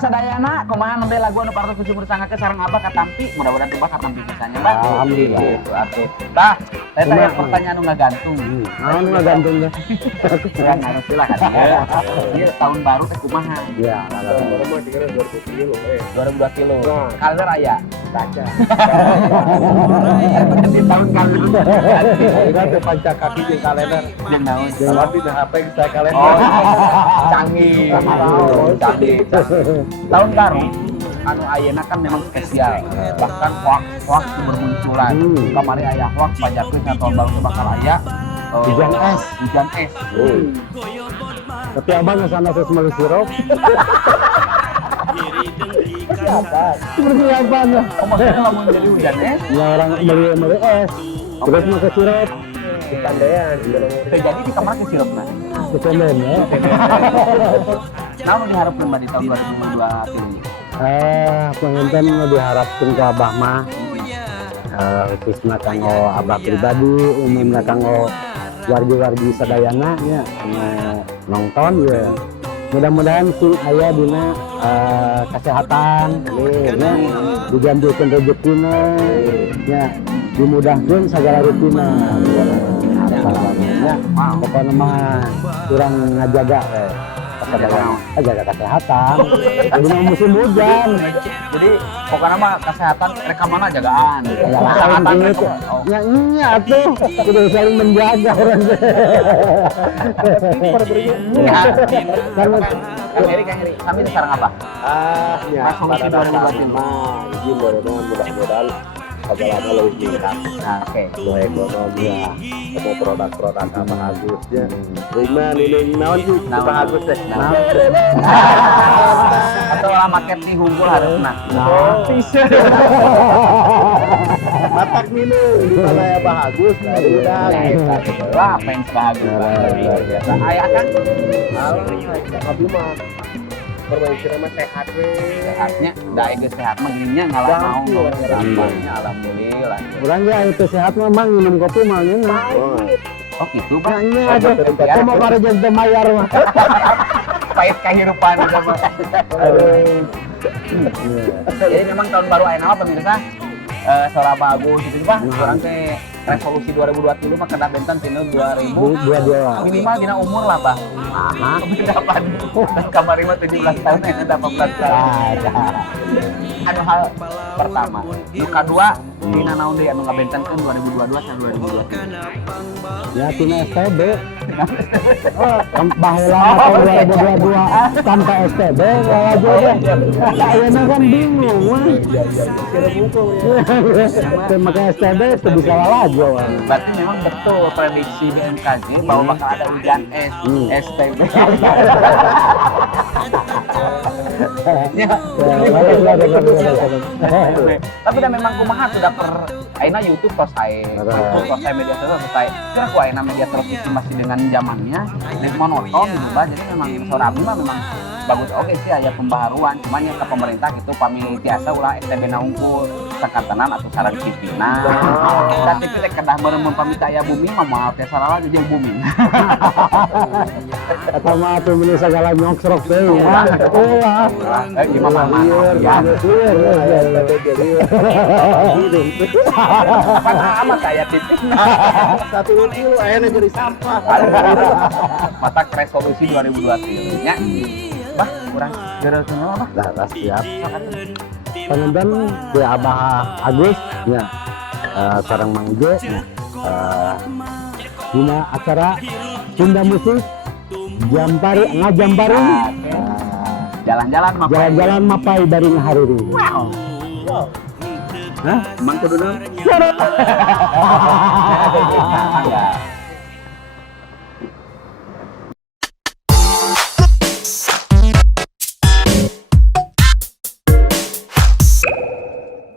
sadayana kumaha nembe lagu anu partos sumur sangake sareng Abah katampi mudah-mudahan tebak katampi bisanya Mbak. Alhamdulillah. Gitu atuh. Tah, eta yang pertanyaan anu ngagantung. Anu ngagantung teh. Ya ngaruh silakan ya. Ieu tahun baru teh kumaha? Ya, Tahun baru mah dikira 2000 kilo. 2002 kilo. Nah. Kalender aya. Kaca. Di tahun kalender. Kita teh panca kaki jeung kalender. Jeung naon? Tapi di HP saya kalender. Oh, canggih. Canggih. Tahun baru anu ayeuna kan memang spesial. Bahkan hoax bermunculan. Kemarin aya hoax pajakkeun tahun baru teh bakal aya Hujan es. Hujan es. Tapi abang ngesana sesmelu sirup. Seperti apa ya? Oh, maksudnya lamun jadi hujan es? Ya orang beli es. Terus mau ke sirup. Candean. Teu jadi di kamar ke sirupna. Kecemen ya. Namun diharapkeun Mbak di tahun 2022 ini. Pengantin mau diharapkan ke Abah mah khususnya kanggo Abah pribadi, umumnya kanggo wargi-wargi sadayana nya nonton ya. Mudah-mudahan sing aya dina kesehatan nya digantikan rezekina nya dimudahkeun segala rutina. Ya, pokoknya mah kurang ngajaga jaga kesehatan. Jadi musim hujan. Jadi pokoknya mah kesehatan rekaman jagaan. Kesehatan gitu. Ya iya tuh. Kudu saling menjaga orang. Kang Eri. Kami sekarang apa? Ya, Resolusi 2025. Izin mudah-mudahan segala lebih meningkat. Oke. Mau ekonomi ya, mau produk-produk apa Agusnya. Gimana ini naon sih Pak Agus teh? Atau lah marketing unggul harusna. Bisa. Matak minum di mana ya Pak Agus? Udah. Wah, fans bagus. Luar biasa. Aya kan Abi mah permaisuri mah sehat we. sehatnya, da geus sehat mah geunya ngalah naon. Alhamdulillah. Urang ya itu sehat mah mang minum kopi mah ngeuna. Oh gitu, Pak. Nya ada. Mau karejen teh mayar mah. Pahit kehidupan sama. Jadi memang tahun baru aya nama pemirsa. Salah bagus gitu Pak. Urang teh resolusi 2020 mah kedah bentan tina 2000. Minimal dina umur lah, Pak. Berapa? Kamari mah 17 tahun ya, 18 tahun. Anu hal pertama. Nu kadua, dina naon deui anu ngabentenkeun 2022 sampai 2023. Ya tina STB. Baheula tahun 2022 tanpa STB aja deh. Ayeuna kan bingung wah. Makanya STB itu bisa lalajo. Berarti memang betul prediksi BMKG bahwa bakal ada hujan es, STB. Tapi dah memang kumaha sudah per aina YouTube selesai, Facebook selesai, media sosial selesai. Kira ku aina media televisi masih dengan zamannya, dan monoton gitu Pak. Jadi memang suara abdi mah memang bagus oke sih aya pembaharuan, cuman ya ke pemerintah gitu pami tiasa ulah STB na unggul sakatanan atau saran pimpinan. Tapi kita kedah bareng mempamita aya bumi mah moal teh salah jeung bumi. Eta mah atuh meuli sagala nyoksrok teh mah. Gimana mah? Apa amat aya tipis. 1 kilo ayeuna jadi sampah. Mata resolusi 2020 nya. Bah, kurang geus semua Bah. Dah siap. Pengundan di Abah Agus nya sareng Mang Jo nya dina acara Sunda Musik Ngajamparung jalan-jalan mapai. Jalan-jalan mapai dari ngahariri. Wow. Hah? Mang kudu naon?